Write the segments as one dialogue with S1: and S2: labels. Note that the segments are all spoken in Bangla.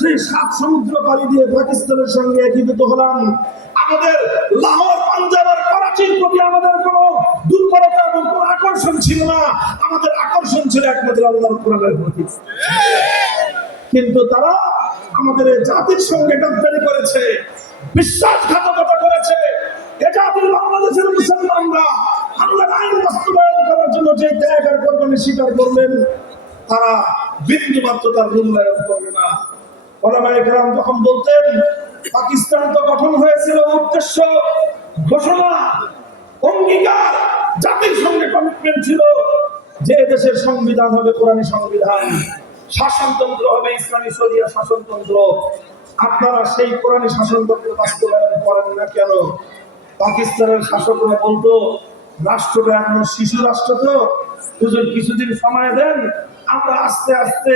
S1: সেই সাত সমুদ্র পাড়ি দিয়ে পাকিস্তানের সঙ্গে একীভূত হলাম। আমাদের লাহোর পাঞ্জাবের করাচির প্রতি আমাদের কোনো দুর্বলতা এবং কোনো আকর্ষণ ছিল না। আমাদের আকর্ষণ ছিল একমাত্র আল্লাহর কোরআনের প্রতি কিন্তু তারা আমাদের জাতির সঙ্গে গাদ্দারি করেছে, বিশ্বাসঘাতকতা করেছে। এ বাংলাদেশের মুসলমানরা আল্লাহর আইন বাস্তবায়ন করার জন্য যে ত্যাগ আর কোরবানি স্বীকার করলেন, তারা বিন্দু মাত্র তার মূল্যায়ন করবে না। বলতেন, পাকিস্তান তো গঠন হয়েছিল উদ্দেশ্য, ঘোষণা, অঙ্গীকার, জাতির সঙ্গে কমিটমেন্ট ছিল। যে দেশের সংবিধান হবে সংবিধান, শাসনতন্ত্র হবে ইসলামী শরিয়া শাসনতন্ত্র। আপনারা সেই কোরআনী শাসনতন্ত্র বাস্তবায়ন করেন না কেন? পাকিস্তানের শাসকরা বলতো রাষ্ট্রটা এখন শিশু রাষ্ট্র তো। হুজুর, কিছুদিন সময় দেন আমরা আস্তে আস্তে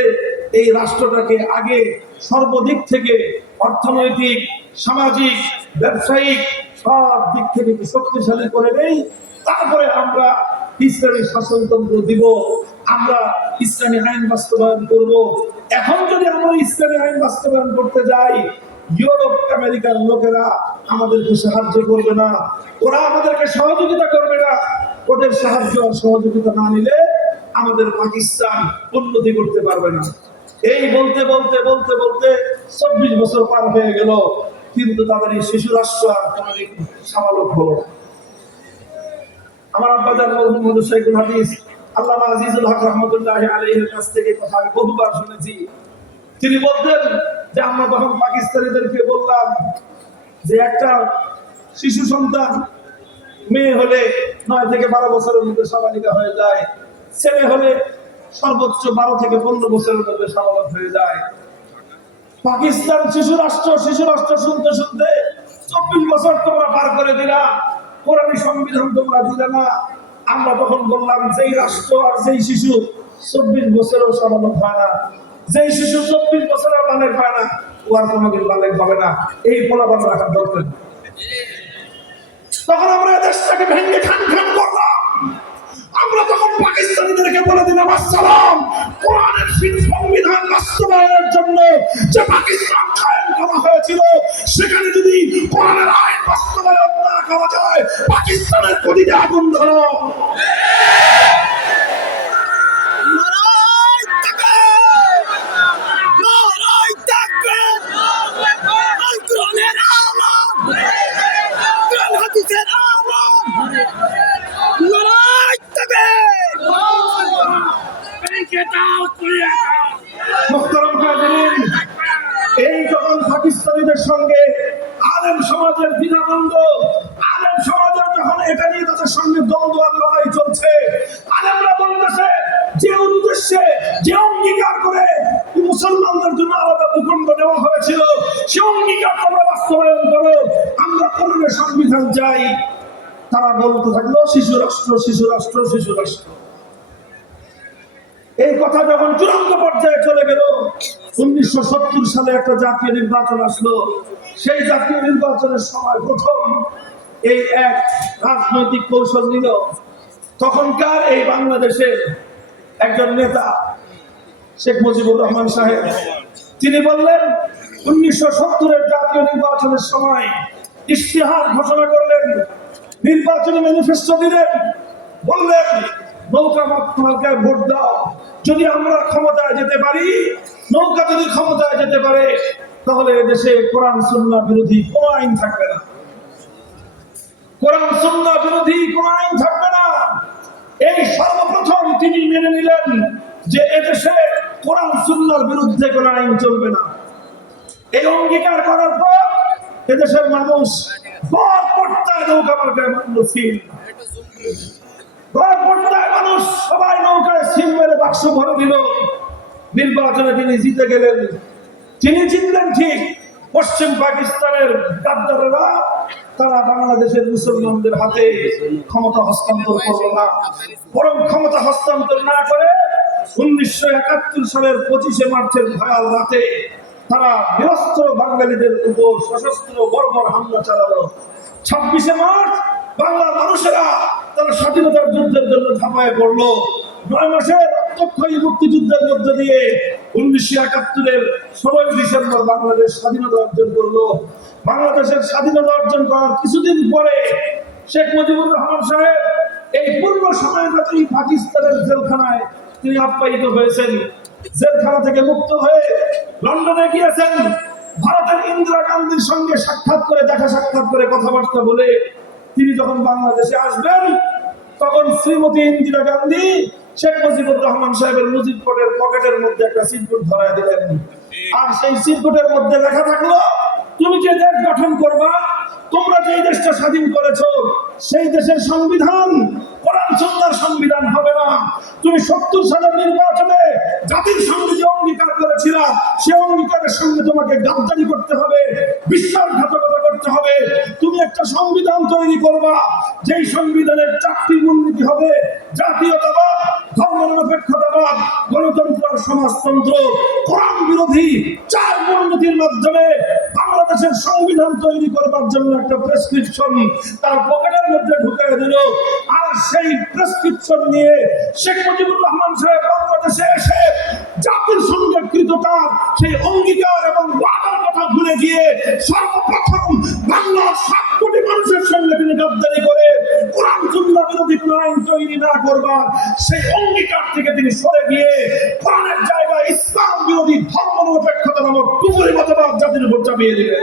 S1: এই রাষ্ট্রটাকে আগে সর্বদিক থেকে অর্থনৈতিক, সামাজিক, ব্যবসায়িক সব দিক থেকে শক্তিশালী করে নেই। তারপরে আমরা ইসলামী শাসনতন্ত্র দিব, আমরা ইসলামী আইন বাস্তবায়ন করব। এখন যদি আমরা ইসলামী আইন বাস্তবায়ন করতে যাই, ইউরোপ, আমেরিকার লোকেরা আমাদেরকে সাহায্য করবে না। ওরা আমাদেরকে সহযোগিতা করবে না। ওদের সাহায্য আর সহযোগিতা না নিলে আমাদের পাকিস্তান উন্নতি করতে পারবে না। এই বলতে বলতে বলতে বলতে চব্বিশ বছর পার হয়ে গেল, কিন্তু তাদের এই শিশু রাষ্ট্র হলো। আমার মোহাম্মদ শেখুল হাদিস, আল্লামা আজিজুল হক রহমতুল্লাহ আলাইহির কাছ থেকে কথা আমি বহুবার শুনেছি। তিনি বলতেন যে, আমরা তখন পাকিস্তানিদেরকে বললাম যে, একটা শিশু সন্তান মেয়ে হলে নয় থেকে বারো বছরের মধ্যে সাবালিকা হয়ে যায়। ছেলে হলে সর্বোচ্চ বারো থেকে পনেরো বছরের মধ্যে সাবালক হয়ে যায়। পাকিস্তান শিশু রাষ্ট্র শিশু রাষ্ট্র শুনতে শুনতে চব্বিশ বছর তোমরা পার করে দিলা। কোরআনী সংবিধান তোমরা দিলে না। আমরা তখন বললাম, যেই রাষ্ট্র আর যেই শিশু চব্বিশ বছরেও সাবালক হয় না। যেই শিশু চব্বিশ বছরেও বালেক হয় না, ও আর কোনোদিন বালেক হবে না। এই ফলাফল রাখার দরকার তখন আমরা দেশটাকে ভেঙে খান খান আমরা তখন পাকিস্তানিদেরকে বলে দিলাম, আসসালাম। কোরআনের সংবিধান বাস্তবায়নের জন্য যে পাকিস্তান কায়েম করা হয়েছিল, সেখানে যদি কোরআনের আইন বাস্তবায়ন না করা যায়, পাকিস্তানের গদিতে আগুন ধরো। এই যখন পাকিস্তানিদের সঙ্গে আলেম সমাজের দ্বিধাদ্বন্দ্ব আলেম সমাজের যখন এটা নিয়ে তাদের সঙ্গে দ্বন্দ্ব আর লড়াই চলছে, আলেমরা বলতেছে, যে উদ্দেশ্যে, যে অঙ্গীকার করে মুসলমানদের জন্য আলাদা ভূখণ্ড দেওয়া হয়েছিল, সে অঙ্গীকার তোমরা বাস্তবায়ন করো, আমরা করণের সংবিধান চাই। তারা বলতে থাকল, শিশু রাষ্ট্র শিশু রাষ্ট্র শিশু রাষ্ট্র। এই কথা যখন চূড়ান্ত পর্যায়ে চলে গেল, উনিশশো সত্তর সালে একটা জাতীয় নির্বাচন আসলো। সেই জাতীয় নির্বাচনের সময় প্রথম এই এক রাজনৈতিক কৌশল নিল। তখনকার এই বাংলাদেশের একজন নেতা, শেখ মুজিবুর রহমান সাহেব, তিনি বললেন, উনিশশো সত্তরের জাতীয় নির্বাচনের সময় ইশতেহার ঘোষণা করলেন, নির্বাচনী ম্যানিফেস্টো দিলেন। বললেন নৌকা মার্কায় ভোট দাও। যদি আমরা ক্ষমতায় যেতে পারি, নৌকা যদি ক্ষমতায় যেতে পারে, তাহলে এদেশে কোরআন সুন্নাহ বিরোধী কোনো আইন থাকবে না। কোরআন সুন্নাহ বিরোধী কোনো আইন থাকবে না। এই সর্বপ্রথম তিনি মেনে নিলেন যে এদেশে কোরআন সুন্নাহর বিরুদ্ধে কোনো আইন চলবে না। এই অঙ্গীকার করার পর এদেশের মানুষ বর পর্দায় নৌকা মার্কায় মানল মানুষ, সবাই নৌকায় সিম মেরে বাক্স ভরে দিল। নির্বাচনে তিনি জিতে গেলেন। তিনি জিতলেন ঠিক। পশ্চিম পাকিস্তানের গাদ্দারেরা, তারা বাংলাদেশের মুসলমানদের হাতে ক্ষমতা হস্তান্তর করল না। বরং ক্ষমতা হস্তান্তর না করে উনিশশো একাত্তর সালের পঁচিশে মার্চের ভয়াল রাতে তারা নিরস্ত্র বাঙালিদের উপর সশস্ত্র বর্বর হামলা চালালো। ছাব্বিশে মার্চ বাংলার মানুষেরা তারা স্বাধীনতার যুদ্ধের জন্য ঝাঁপায় পড়ল। নয় মাসের রক্তক্ষয়ী মুক্তিযুদ্ধের মধ্য দিয়ে উনিশশো একাত্তরের ষোলোই ডিসেম্বর বাংলাদেশ স্বাধীনতা অর্জন করল। বাংলাদেশের স্বাধীনতা অর্জন করার কিছুদিন পরে শেখ মুজিবুর রহমান সাহেব এই পূর্ব সময়টাতেই পাকিস্তানের জেলখানায় তিনি আপ্যায়িত হয়েছেন। জেলখানা থেকে মুক্ত হয়ে লন্ডনে গিয়েছেন। ভারতের ইন্দিরা গান্ধীর সঙ্গে সাক্ষাৎ করে, দেখা সাক্ষাৎ করে কথাবার্তা বলে তিনি যখন বাংলাদেশে আসবেন, তখন শ্রীমতী ইন্দিরা গান্ধী, শেখ মুজিবুর রহমান সাহেবের মুজিব কোটের পকেটের মধ্যে একটা সিটকুট ধরায় দিলেন। আর সেই সিটকুটের মধ্যে লেখা থাকল, তুমি যে দেশ গঠন করবা, তোমরা যে দেশটা স্বাধীন করেছ, সেই দেশের সংবিধান সংবিধান হবে না। তুমি সত্তর সালের নির্বাচনে জাতির সঙ্গে যে অঙ্গীকার করেছিলা, সে অঙ্গীকারের সঙ্গে তোমাকে গাদ্দারি করতে হবে, বিশ্বাসঘাতকতা করতে হবে। একটা সংবিধান তৈরি করবা, যেই সংবিধানের চারটি মূলনীতি হবে জাতীয়তাবাদ, ধর্মনিরপেক্ষতাবাদ, গণতন্ত্র সমাজতন্ত্র। কোরআন বিরোধী চার মূলনীতির মাধ্যমে বাংলাদেশের সংবিধান তৈরি করবার জন্য একটা প্রেসক্রিপশন তার পকেটের মধ্যে ঢুকে দিল। আর সেই প্রেসক্রিপশন নিয়ে শেখ মুজিবুর রহমান সাহেব বাংলাদেশে এসে জাতির সঙ্গে কৃততা, সেই অঙ্গীকার এবং ওয়াদার কথা ভুলে গিয়ে সর্বপ্রথম বাংলার মানুষের সঙ্গে তিনি গাদ্দারি করে কোরআন সুন্নাহ বিরোধী কোন আইন তৈরি না করবার, সেই অঙ্গীকার থেকে তিনি সরে গিয়ে কোরআনের জায়গায় ইসলাম বিরোধী ধর্ম নিরপেক্ষতা নামক কুপুরি মতবাদ জাতির উপর চাপিয়ে দিলেন।